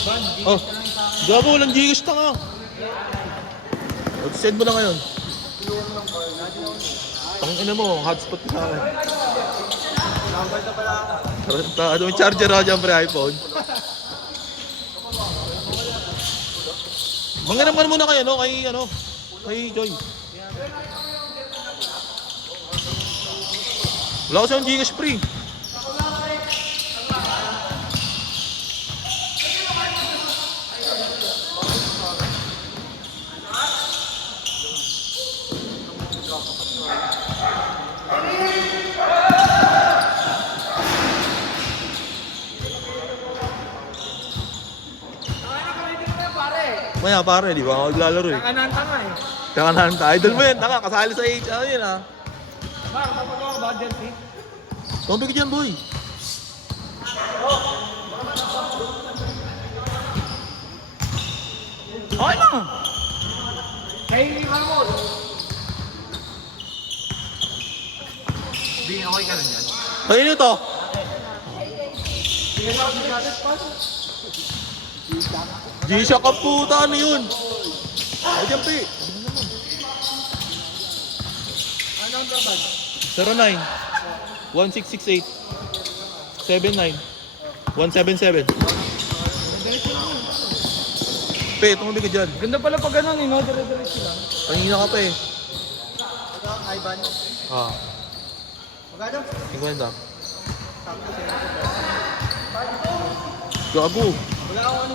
Oh, gago, walang Gcash ta nga. Send mo na ngayon. Ang ina mo, hotspot ka sa akin. Ano yung charger ako dyan, pre, iPhone? Manganam ka muna kayo, no? Kay Joy. Wala ko siyang Gcash free. Maya pare, di ba ako naglalaro eh. Tanga eh. Kakanan ka. Idol mo yan, tanga. Kasali sa H. Ano yun ah. Mar, kapag ako budget eh. Tumbi ka dyan, boy. Okay lang. Kay Ramos. Di, okay ka lang yan. Ayun nyo to. G-Shock ang puta, ano yun? Ay, dyan, pre. Ano ang trabag? 09 1668 79 177. Pe, tumbi ka dyan. Ganda pala pag ganun eh, no? Dire-diretso lang. Pangina ka pa eh. Ivan. Ah, Magano? 50. Gago. Wala akong ano.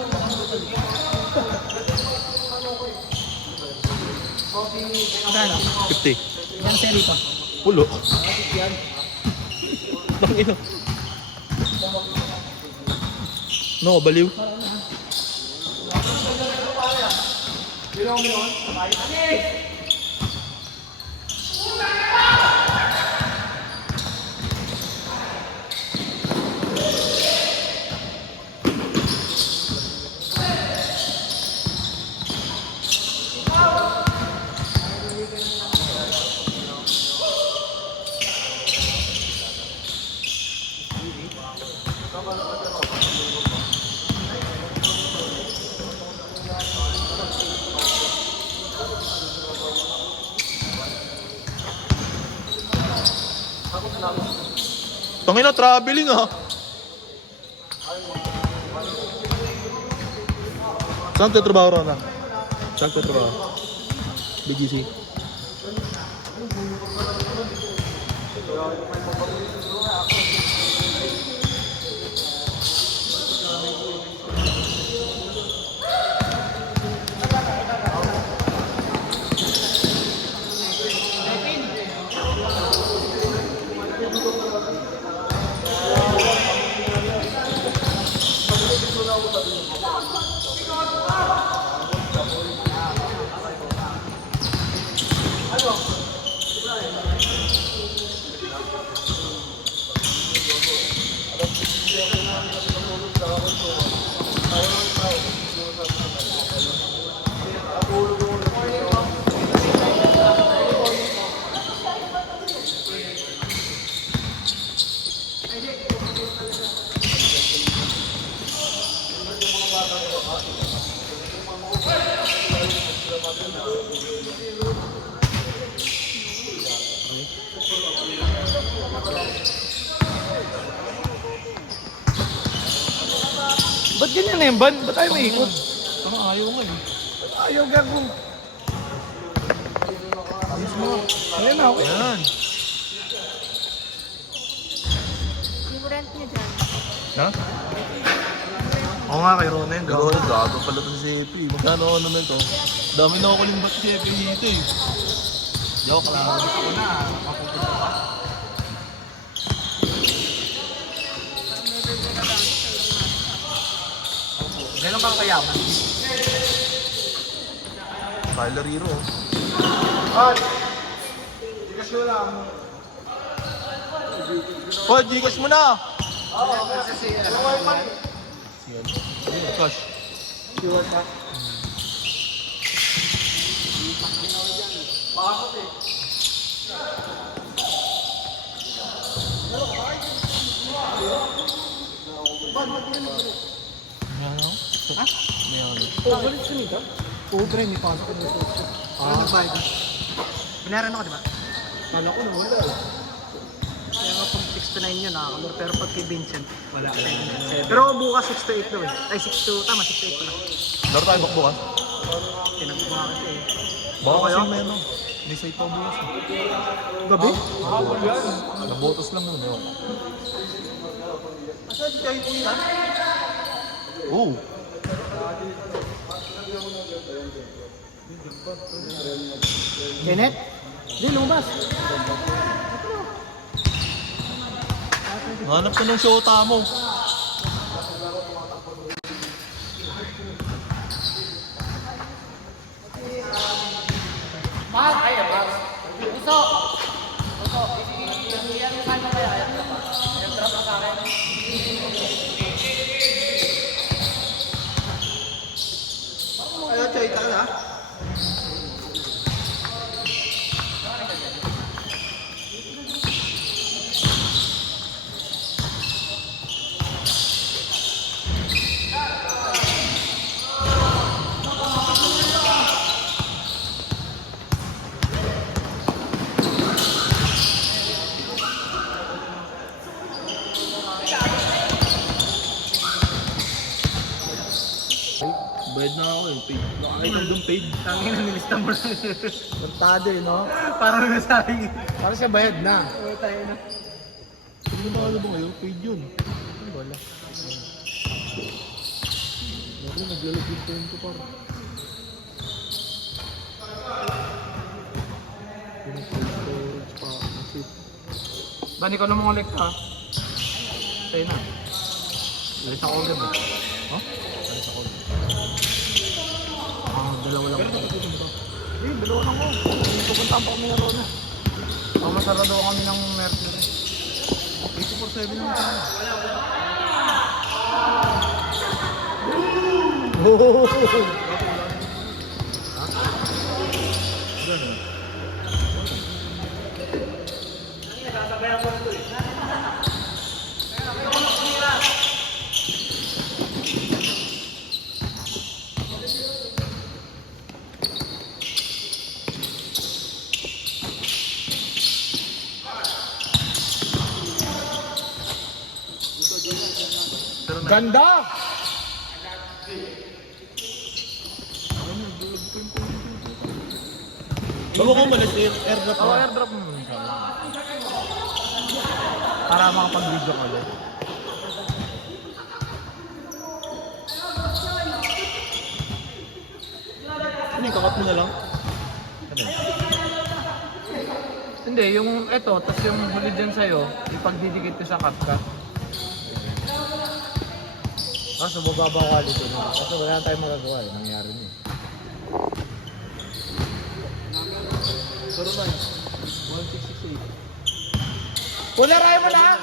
Magano? 50. Yan, seri pa. Pulo. Yan. Tangina. No, baliw. Tangina, traveling ah. Saan ka trabaho ron ah? Saan ka trabaho? BGC. Ba't ganyan na yun, Ban? Ba't tayo may ikot? Tama, ayaw nga eh. Ayaw gago. Ayan na, okay. Ayan. Yung rent niya dyan. Ha? Oo nga kay Ronen. Gago, gago pala to si Sepi. Magkano ako naman to? Dami na ako kalimbat si Sepi dito eh. Joke lang. Ako na, mapupunta pa. Gano'n kang kayaman? Tyler Hero. Hoy, Gcash mo na! Yan. Cash. Ano? Ha? May ano. Balik sa nito? Over, hindi pa kasi kung suit. Ano nagbayad ka? Binayaran ako, di ba? Kala ko nawala eh. Kaya nga pang 6 to 9 yun nakakalor. Pero pag kay Vincent, wala. Pero bukas 6 to 8 daw eh. Ay 6 to, tama 6 to 8 pala. Laro tayo bakbukas. Tinagbuka kasi eh. Baka kasi kayo? may ano. Hindi sa ito bukas. Gabi? Nabotos lang nun. Ano. Asan kayo po yan? Oo. Kenneth? Hindi, lumabas. Hanap ko ng shota mo. Ayaw, Choy, taka na. Bayad na ako eh. Paid. Nakakita doon paid. Tangin na nilista mo lang. Tartado eh, no? Parang nasabi. Para siya bayad na. Oo, tayo na. Ano ba ano ba kayo? Paid yun. Wala. Lagi naglalagyan pa yun ko par. Storage pa. Shit. Bani ko na mga ulit ha. Tayo na. Ulit ako ulit ba? Ha? Ano sa call? Dalawa lang. Eh, dalawa lang ko. Pupunta pa kami na roon na. Masarado kami ng Mercury. 847 lang tayo. Ganun. Ganda! Bago ko umalis, airdrop Oo, na. airdrop mo. Para makapag-video ko ulit. Ano yung kakat mo na lang? Ano? Hindi, yung eto, tapos yung huli dyan sa'yo, ipagdidikit ko sa CapCut. Kaso bababa ang quality no? Kaso wala tayong magagawa eh. Nangyari niyo. Pero na, 1668. Pularay mo na!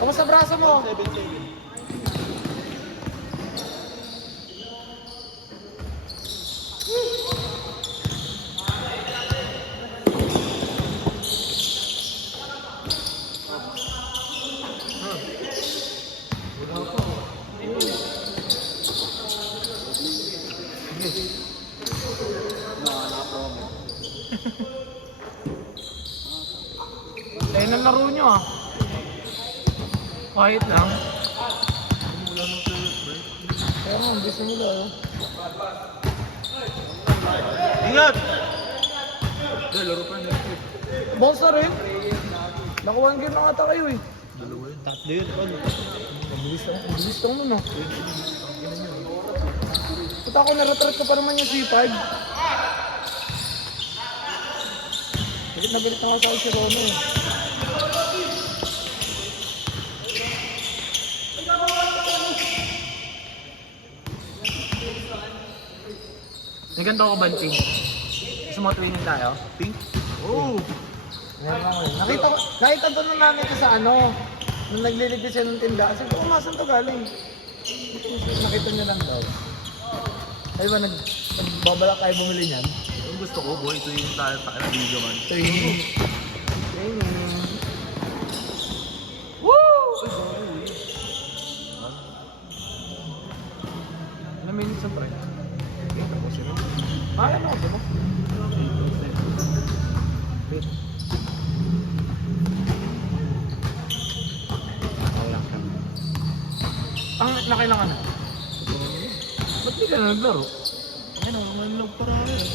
Kamusta braso mo? 177. Tayo ng laro nyo ah. Quiet lang. Kaya nga, gusto nila oh. Ingat! Hindi, laro pa next week. Bounce na rin. Naku 1 game na ata kayo eh. Dalawa yun. Tatlo yun. Ano? Mabilis lang nun ah. Puta ako, naretret ko pa naman yung C5. Galit na galit na ako sa akin si Rono eh. May ganito ako banting. Gusto mo twinning tayo? Pink? Oh! Ngayon lang eh. Nakita to nung namin ito sa ano, nung nagliligpit siya ng tindahan. Sabi ko, masan to galing? Nakita niya lang daw. Ay ba, nagbabalak tayo bumili niyan? Ang gusto ko, boy, ito yung tayo sa video man. Training. Woo! Ang nakailangan na. Ba't di ka na naglaro? Ay, naman para eh.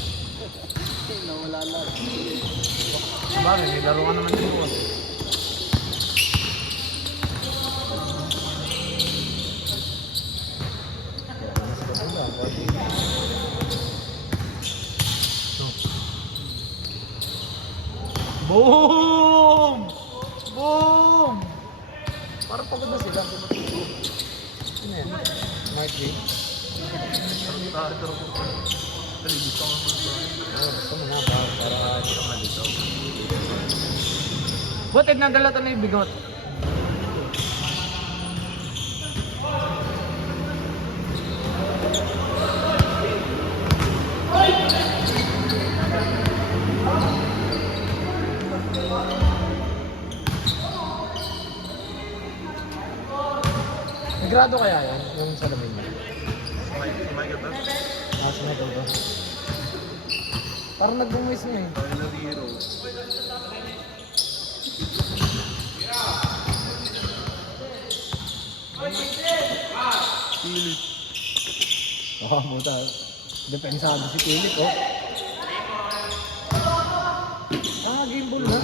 Nawala lang. Bagay, may laro ka naman din bukas. Boom! Boom! Parang pagod na sila. Ano yan? Night game? Dali, gusto ko naman ba? Gusto mo nga para hindi ka malitaw. Buti nagdala ito na yung bigot. Nagrado kaya yan? Yung salamin niya? Sumay ka ba? Sinagal ba? Parang nag-bumis niya eh. Tyler Hero. Philip. Oh, buta. Depensado si Philip, oh. Game ball na.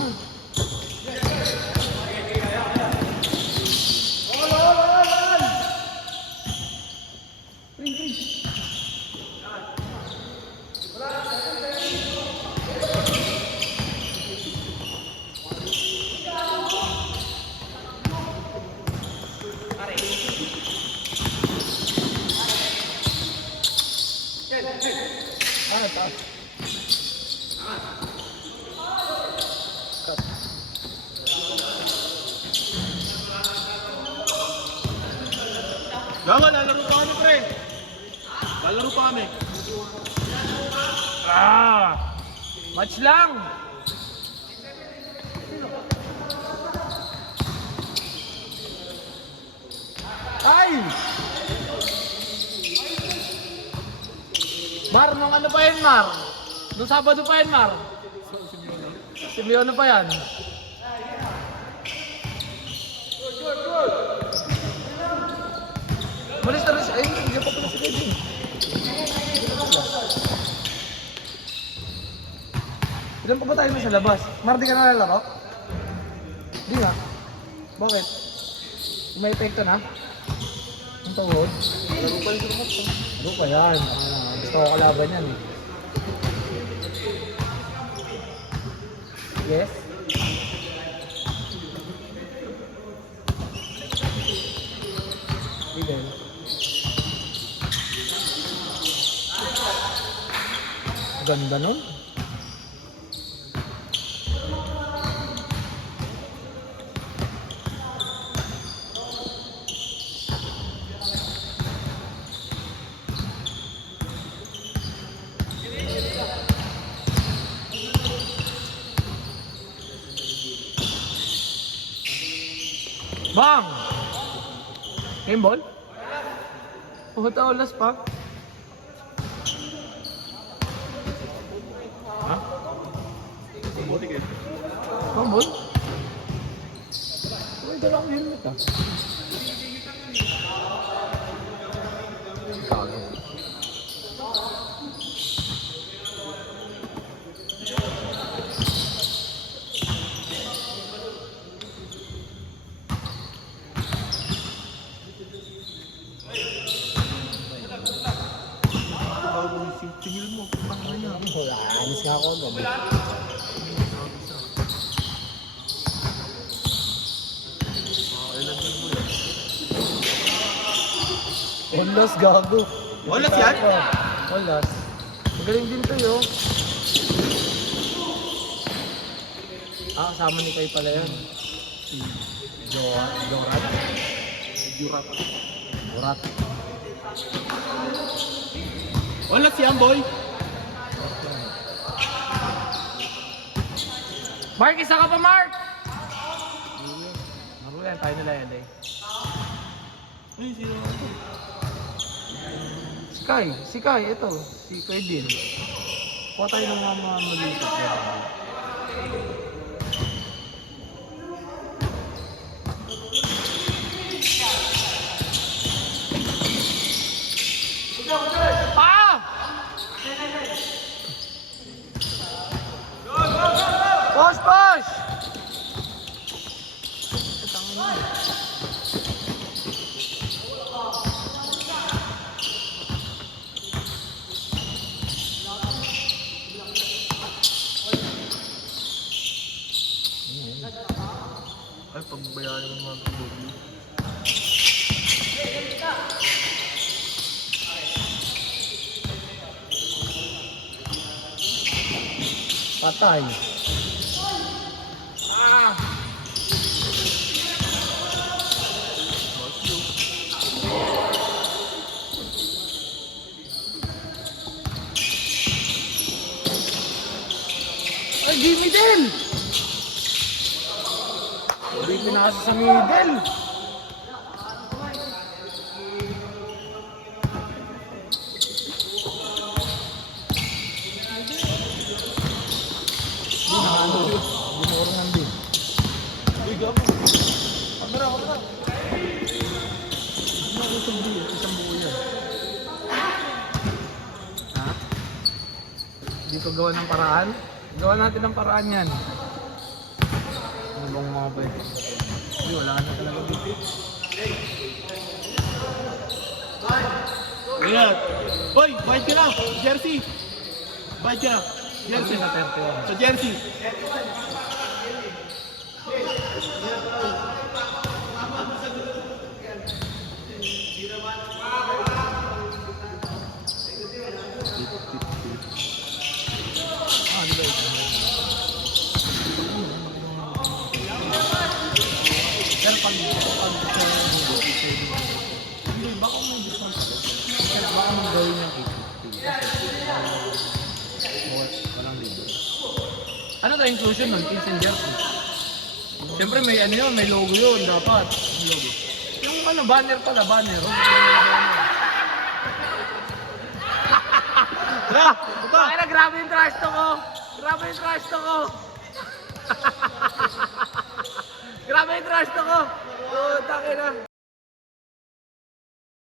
Gawa, lalaro pa kami, pre. Lalaro pa kami. Match lang! Ay! Mar, nung ano pa yan, Mar? Nung Sabado pa yan, Mar? Simeone pa yan. Malis na rin siya. Ay, hindi pa pala si Kevin. Ilan pa ba tayo na sa labas? Mar, di ka nalalaro? Di nga. Bakit? May epekto na? Ang tuhod? Laro pa yung remote. Laro pa yan. Gusto ko kalaban yan eh. Yes? Even. Ganda nun. Bang! Game ball? Puhuta ulas pa. Ha? Buti kayo. Game ball? Uy, dala ko helmet ah. Gago. Tingil mo, putang na yan. Wala, anis nga ako. Kailangan mo yan. Olas, gago. Olas yan? Olas. Magaling din to yo. Kasama ni Kai pala yan. Jorat. Jurat. Jorat. Olas yan, boy. Mark, isa ka pa, Mark! Marulan tayo nila yan eh. Ay, sino? Si Kai, ito. Si Kai din. Kuha tayo ng mga malisip. Patay. Ah! Ay, Jimmy din! Dito na kasi sa middle. Bumurangan din. Uy, gapo. Kamera. Isang buo yan. Ha? Dito gawa ng paraan? Gawa natin ng paraan yan. Ano bang mga ba? Hindi, wala na talaga dito. Ayan. Hoy, bayad ka na. Jersey. Bayad ka na. Jersey. Na 31. Sa jersey. Ah, di ba ito? Pero pag hindi, baka may discount ako. Kaya baka mag-gawin ng 850. Walang libo. Ano tayo inclusion nun? Teams and jersey. Siyempre may ano yun, may logo yun dapat. Yung logo. Yung ano, banner pala, banner. Tara, puta. Ay na, grabe yung trash to ko! Grabe yung trash to ko! Grabe yung trash to ko! Puta, kina.